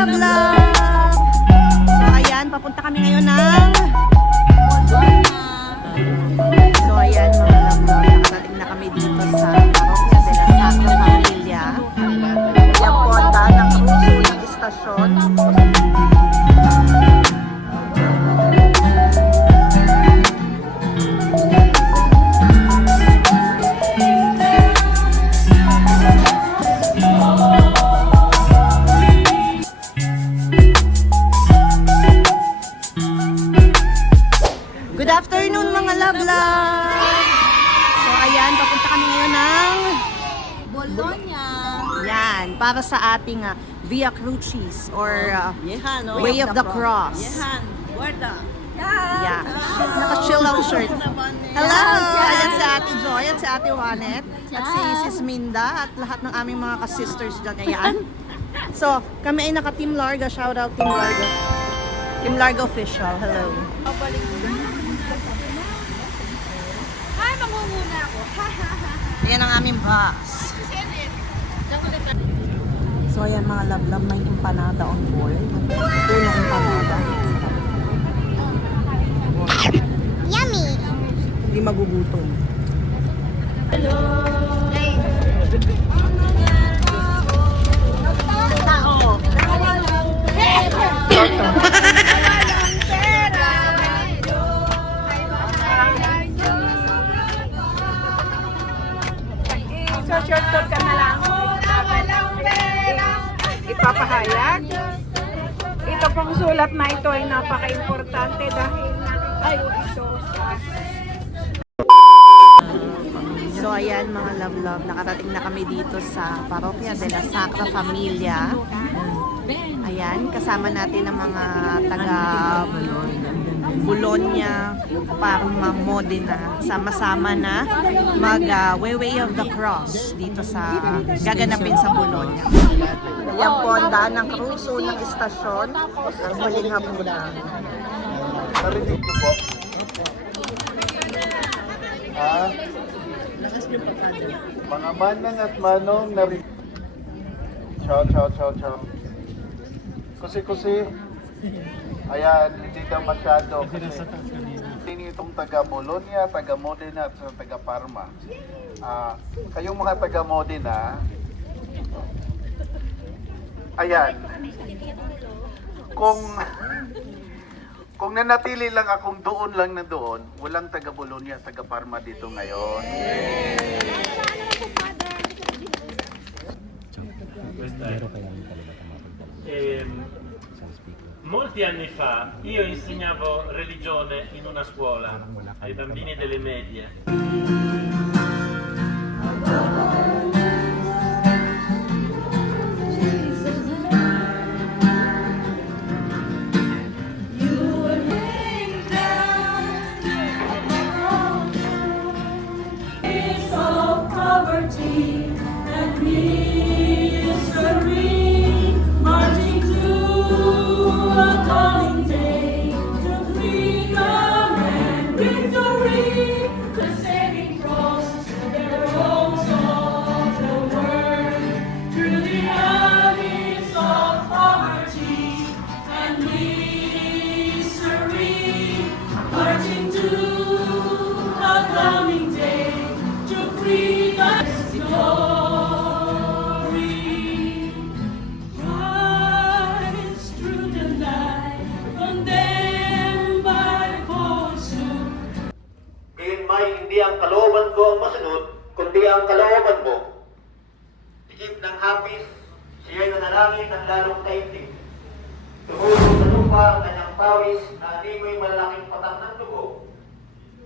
love, love! So ayan, papunta kami ngayon ng So ayan mga love, love, nakarating na kami dito sa Parokya de la Sacra Familia. Yan po ang daan ng Cruzo ng istasyon. Good afternoon mga love, love! So ayan, papunta kami ngayon ng Bologna. Yan, para sa ating Via Crucis or Way of the Cross. Yehan, Guarda. Yeah, naka-chill out shirt. Hello! Ayan si Ate Joy at si Ate Juanet at si Sis Minda at lahat ng aming mga ka-sisters dyan. Ayan. So, kami ay naka-Team Larga. Shout out Team Larga. Team Larga Official. Hello. Ay, mangunguna ako. Ayan ang aming bus. So ayan mga love-love, may empanada on board. Tulong empanada. Yummy. Hindi magugutom. So, short-short ka na lang. Ipapahayag. Ito pong sulat na ito ay napaka-importante dahil nakitayo ito sa... So ayan mga love-love, nakarating na kami dito sa Parokya de la Sacra Familia. Ayan, kasama natin ang mga taga Bologna, Parma, Modena. Sama-sama na mag-Way of the Cross dito sa gaganapin sa Bologna. Ayan po ang daan ng Cruzo ng istasyon ng huling hapunan. Narinig ko po. Ha? Mga manang at manong narinig. Ciao, ciao, ciao, ciao. Kusi-kusi. Ayan, hindi daw masyado. Kasi itong taga Bologna, taga Modena at taga Parma. Kayong mga taga Modena, ayan. Kung nanatili lang akong doon lang na doon, walang taga Bologna, taga Parma dito ngayon. Molti anni fa io insegnavo religione in una scuola ai bambini delle medie. Hindi ang kalooban ko ang masunod, kundi ang kalooban mo. Higit ng hapis, siya'y nanalangin ng lalong kaintig. Tumulong sa lupa ang kanyang pawis na animoy malalaking patang ng dugo.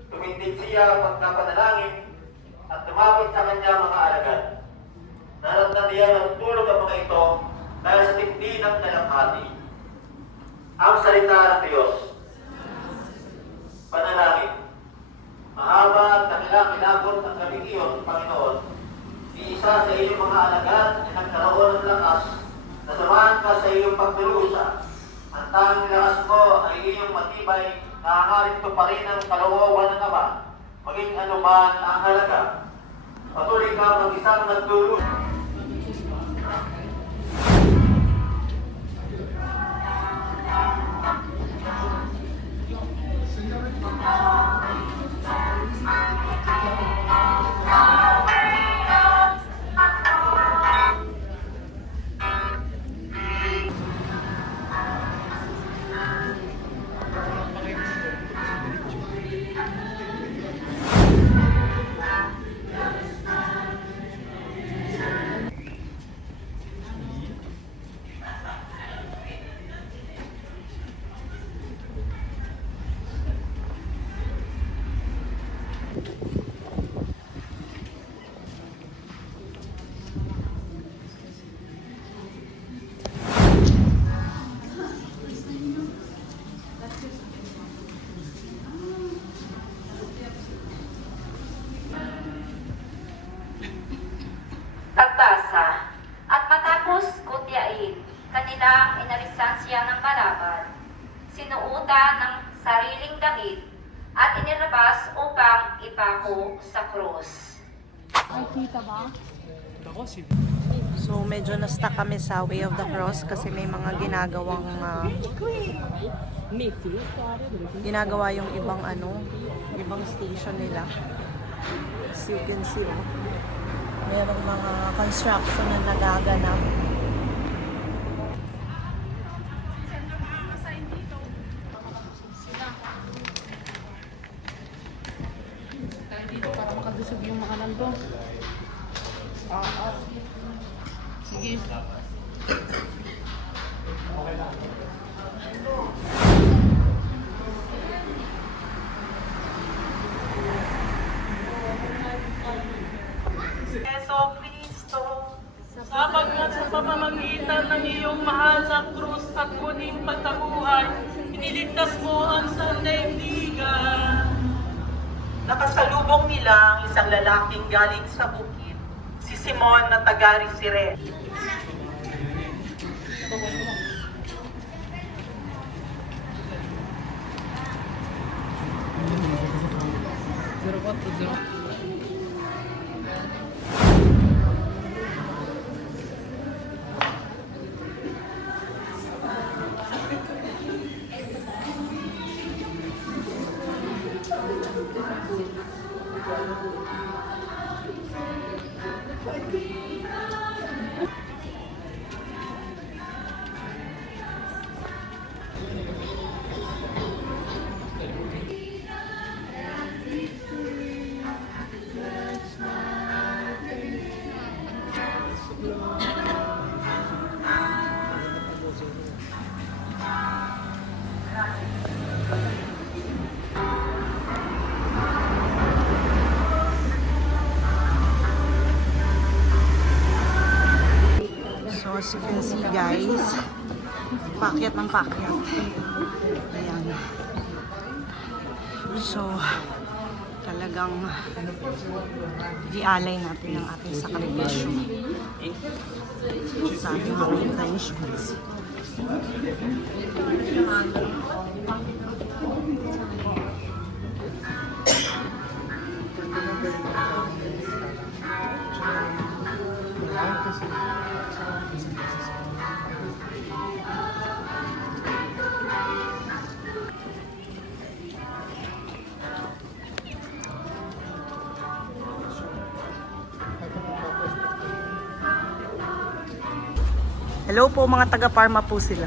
Tumindig siya pagkapanalangin at tumapit sa kanya mga alagad. Naramdaman niya ng tulog ang mga ito dahil sa tindi ng dalamhati. Ang salita ng Diyos. Panalangin. Mahaba at dakilang-kilabot ang gabing iyon, Panginoon. Iisa sa iyong mga alagad ay nagkaroon ng lakas na samahan ka sa iyong pagdurusa. Ang tanging lakas mo ay iyong matibay na hangarin pa rin ang kalooban ng Ama, maging anuman ang halaga. Patuloy ka mag-isang nagdurusa. kanila inalisan siya ng kalaban, sinuutan ng sariling damit, at inilabas upang ipako sa krus. So medyo na-stuck kami sa Way of the Cross kasi may mga ginagawa yung ibang station nila. As you can see, merong mga construction na nagaganap. Yeso Kristo, sapagkat sa pamamagitan ng iyong mahal na krus at muling pagkabuhay, iniligtas mo ang sandaigdigan. Nakasalubong nila ang isang lalaking galing sa bukid, si Simon na taga-Risire. So as you can see guys, pakyat ng pakyat. Ayan. So talagang dialay natin ang ating sakripisyo sa ating mga intentions. Hello po, mga taga-Parma po sila.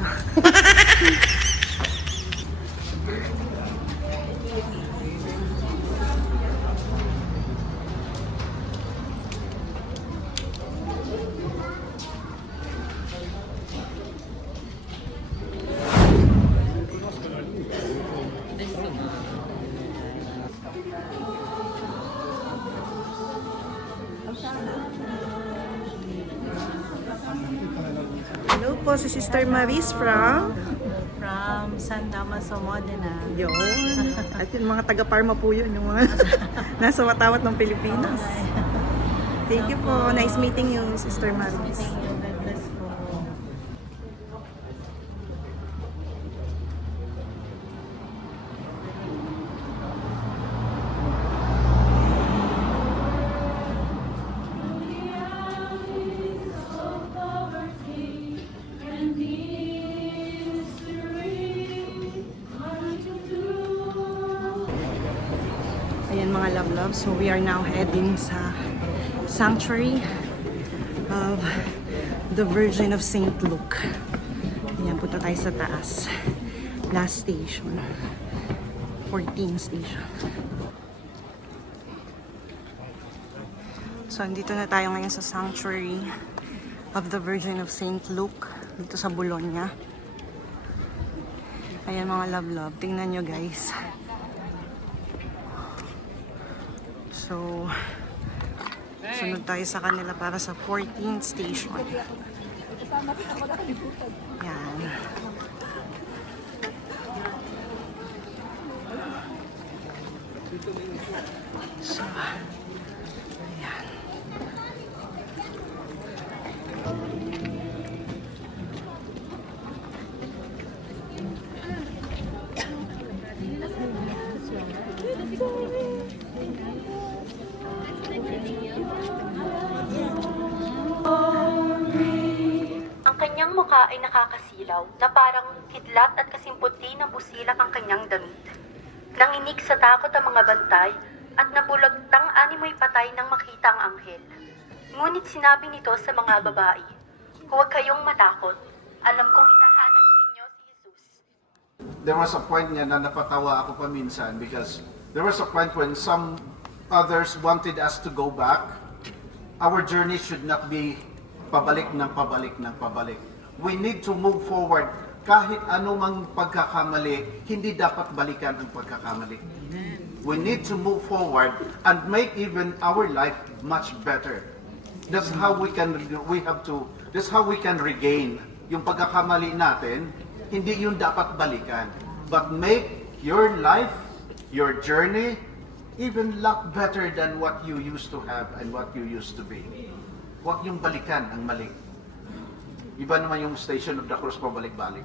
Hello po, si Sister Maris from San Damaso, Modena. yun. At yung mga taga-Parma po yun, yung mga nasa watawat ng Pilipinas. Thank you po. Nice meeting you, Sister Maris. Thank you. God bless po. Ayan mga love-love. So we are now heading sa Sanctuary of the Virgin of St. Luke. Ayan, punta tayo sa taas. Last station. 14 station. So andito na tayo ngayon sa Sanctuary of the Virgin of St. Luke. Dito sa Bologna. Ayan mga love-love. Tingnan nyo guys. So, sunod tayo sa kanila para sa 14th station. Yan. So, ayan. Ang kanyang mukha ay nakakasilaw na parang kidlat at kasimputi ng busilak ang kanyang damit. Nanginig sa takot ang mga bantay at nabulagtang animoy patay nang makita ang anghel. Ngunit sinabi nito sa mga babae, "Huwag kayong matakot. Alam kong hinahanap ninyo si Jesus." There was a point niya na napatawa ako paminsan because there was a point when some others wanted us to go back. Our journey should not be pabalik ng pabalik ng pabalik. We need to move forward. Kahit anumang pagkakamali, hindi dapat balikan ang pagkakamali. We need to move forward and make even our life much better. That's how that's how we can regain yung pagkakamali natin. Hindi yun dapat balikan. But make your life, your journey, even lot better than what you used to have and what you used to be. Huwag yung balikan ang mali. Iba naman yung Station of the Cross, pabalik-balik.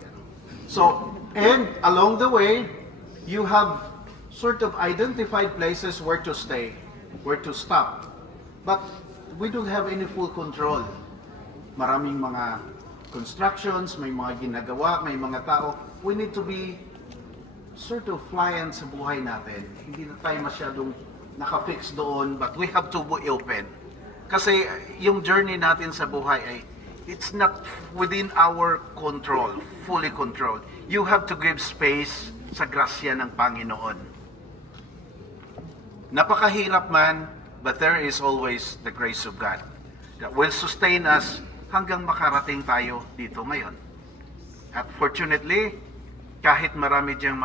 So, and along the way, you have sort of identified places where to stay, where to stop. But we don't have any full control. Maraming mga constructions, may mga ginagawa, may mga tao. We need to be sort of flying sa buhay natin. Hindi na tayo masyadong nakafix doon, but we have to be open. Kasi yung journey natin sa buhay ay it's not within our control, fully controlled. You have to give space sa grasya ng Panginoon. Napakahirap man, but there is always the grace of God that will sustain us hanggang makarating tayo dito ngayon. At fortunately, kahit marami diyang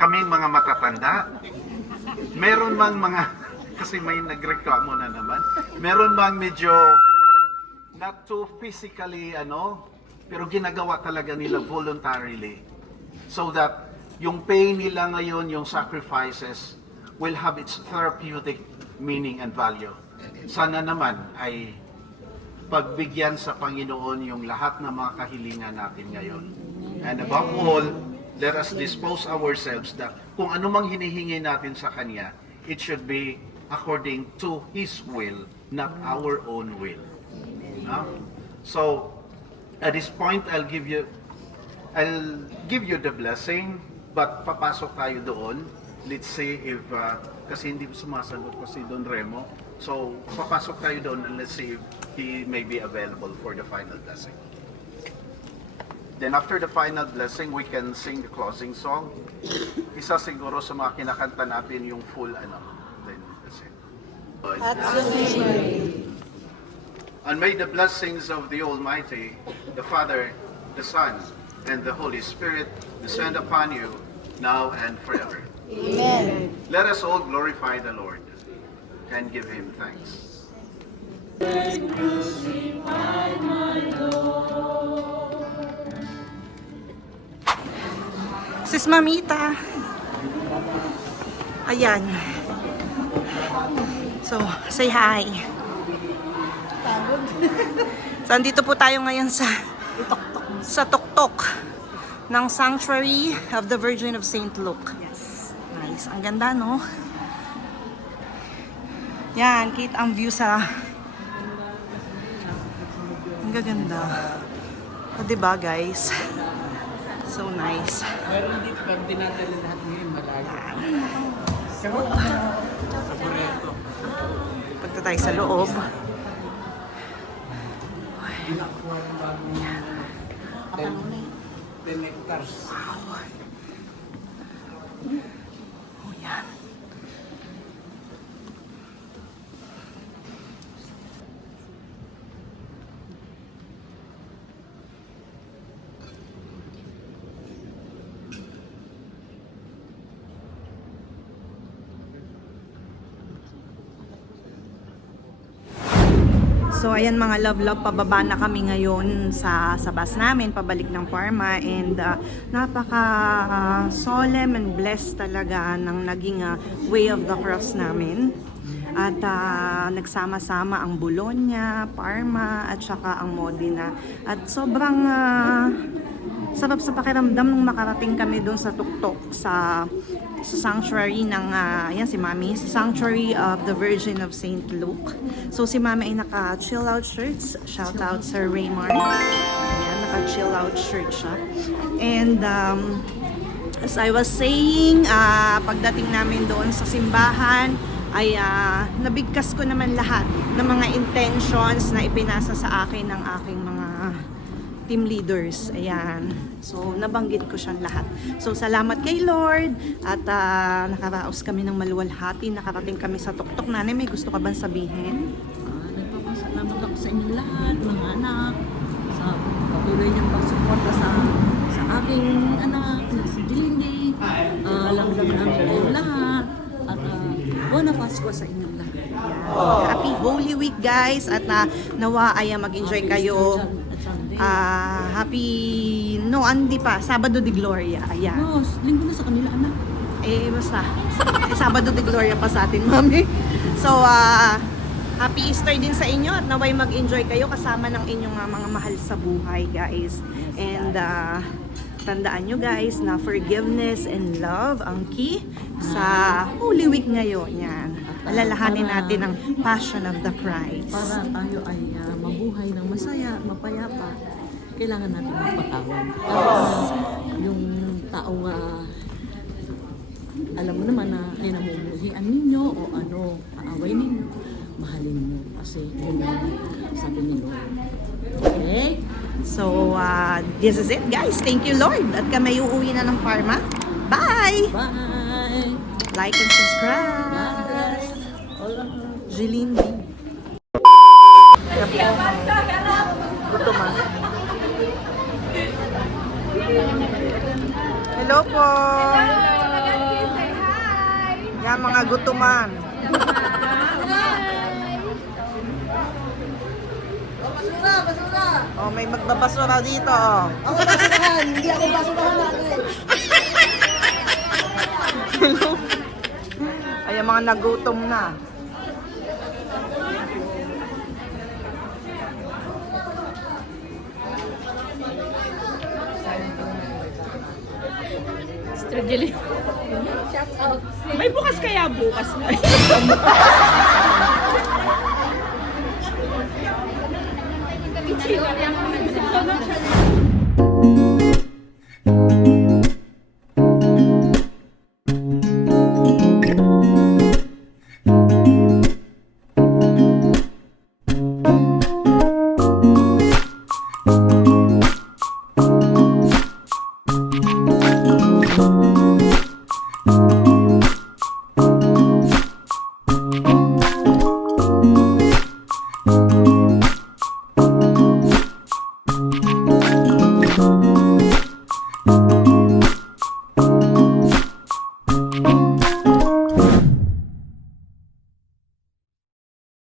kaming mga matatanda, meron mang mga, kasi may nagreklamo na naman, meron mang medyo not too physically, pero ginagawa talaga nila voluntarily. So that yung pain nila ngayon, yung sacrifices, will have its therapeutic meaning and value. Sana naman ay pagbigyan sa Panginoon yung lahat ng mga kahilingan natin ngayon. And above all, let us dispose ourselves that kung anumang hinihingi natin sa Kanya, it should be according to His will, not our own will. So, at this point, I'll give you the blessing, but papasok tayo doon. Let's see if, kasi hindi sumasagot ko si Don Remo. So, papasok tayo doon and let's see if he may be available for the final blessing. Then after the final blessing, we can sing the closing song. Isa siguro sa mga kinakanta natin yung full Then, that's it. And may the blessings of the Almighty, the Father, the Son, and the Holy Spirit descend upon you now and forever. Amen. Let us all glorify the Lord and give Him thanks. Sis Mamita. Ayan. So, say hi. So, andito po tayo ngayon sa tuktok ng Sanctuary of the Virgin of St. Luke. Yes. Nice. Ang ganda, no? Yan, kita ang view sa... Ang gaganda. O, diba, guys? So nice. Meron dito, pag dinadala lahat ngayon, malayo. Punta tayo sa loob. Ginakuha ng bagong 10 hectares. Oh, yan. So ayan mga love, pababa na kami ngayon sa bus namin, pabalik ng Parma, and napaka solemn and blessed talaga ng naging way of the cross namin. At nagsama-sama ang Bologna, Parma, at saka ang Modena. At sobrang sarap sa pakiramdam nung makarating kami doon sa tuktok sa sa sanctuary ng, yan si Mami, sa Sanctuary of the Virgin of St. Luke. So si Mami ay naka-chill out shirts. Shout out Sir Raymar. Ayan, naka-chill out shirt siya. And as I was saying, pagdating namin doon sa simbahan, ay nabigkas ko naman lahat ng mga intentions na ipinasa sa akin ng aking mga team leaders. Ayan. So, nabanggit ko siyang lahat. So, salamat kay Lord at nakaraos kami ng maluwalhati. Nakarating kami sa tuktok. Nanay, may gusto ka bang sabihin? Nagpapasalamat ako sa inyong lahat, mga anak, sa patuloy niyong pagsuporta sa aking anak, na si Jindy. Alam naman namin kayong lahat. At buona Pasko sa inyong lahat. Happy Holy Week, guys. At nawa ay mag-enjoy kayo. Happy, no, hindi pa. Sabado de Gloria. Ayan. No, linggo na sa kanila, anak. Basta. Sabado de Gloria pa sa atin, Mami. So, happy Easter din sa inyo at naway mag-enjoy kayo kasama ng inyong mga mahal sa buhay, guys. And tandaan nyo, guys, na forgiveness and love ang key sa Holy Week ngayon. Yan. Alalahanin natin ang Passion of the Christ. Para tayo ay mabuhay ng masaya, mapayapa, kailangan natin magpatawad. Yung taong alam mo naman na ay namumuhian ninyo o ano, aaway ninyo, mahalin mo. Kasi yun ang sabi ni Lord. Okay? So, this is it, guys. Thank you, Lord. At kami uuwi na ng Parma. Bye! Bye! Like and subscribe. Jeline D. Gutuman. Hello po. Yan mga gutuman. Oh, may magbabasura dito. Oh. Ako basurahan, hindi ako basurahan natin. Ay, ang mga nagutom na. May bukas kaya bukas na. Thank you.